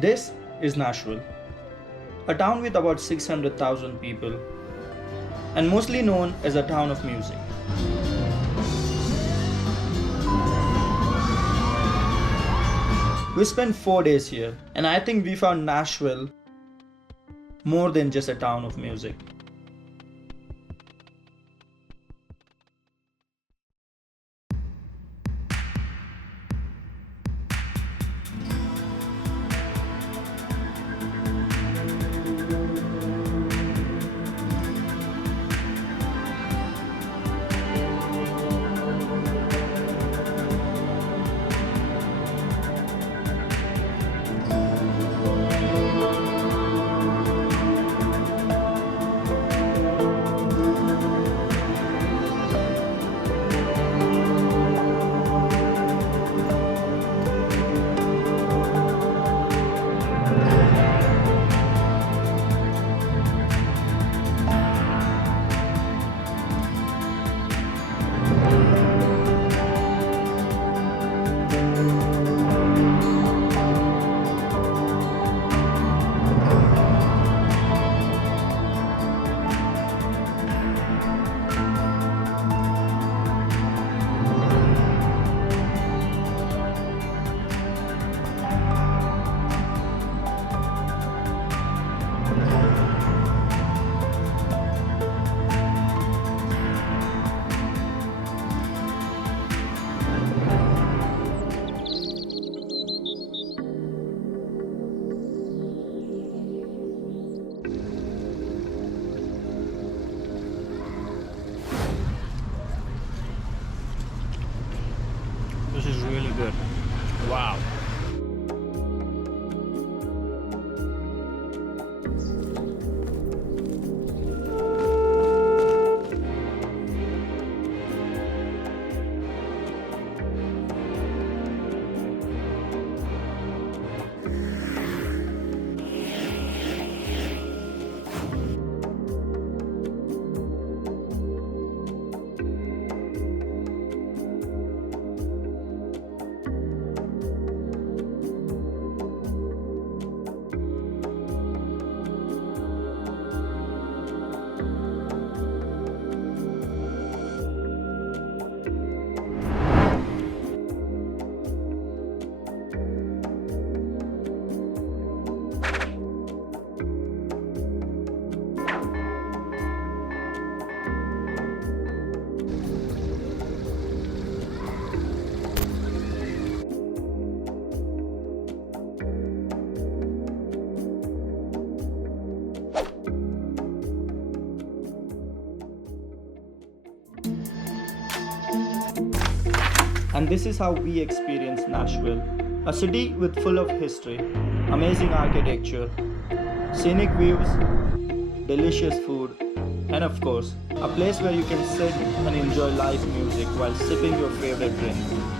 This is Nashville, a town with about 600,000 people and mostly known as a town of music. We spent 4 days here, and I think we found Nashville more than just a town of music. This is really good. Wow. And this is how we experience Nashville, a city with full of history, amazing architecture, scenic views, delicious food, and of course, a place where you can sit and enjoy live music while sipping your favorite drink.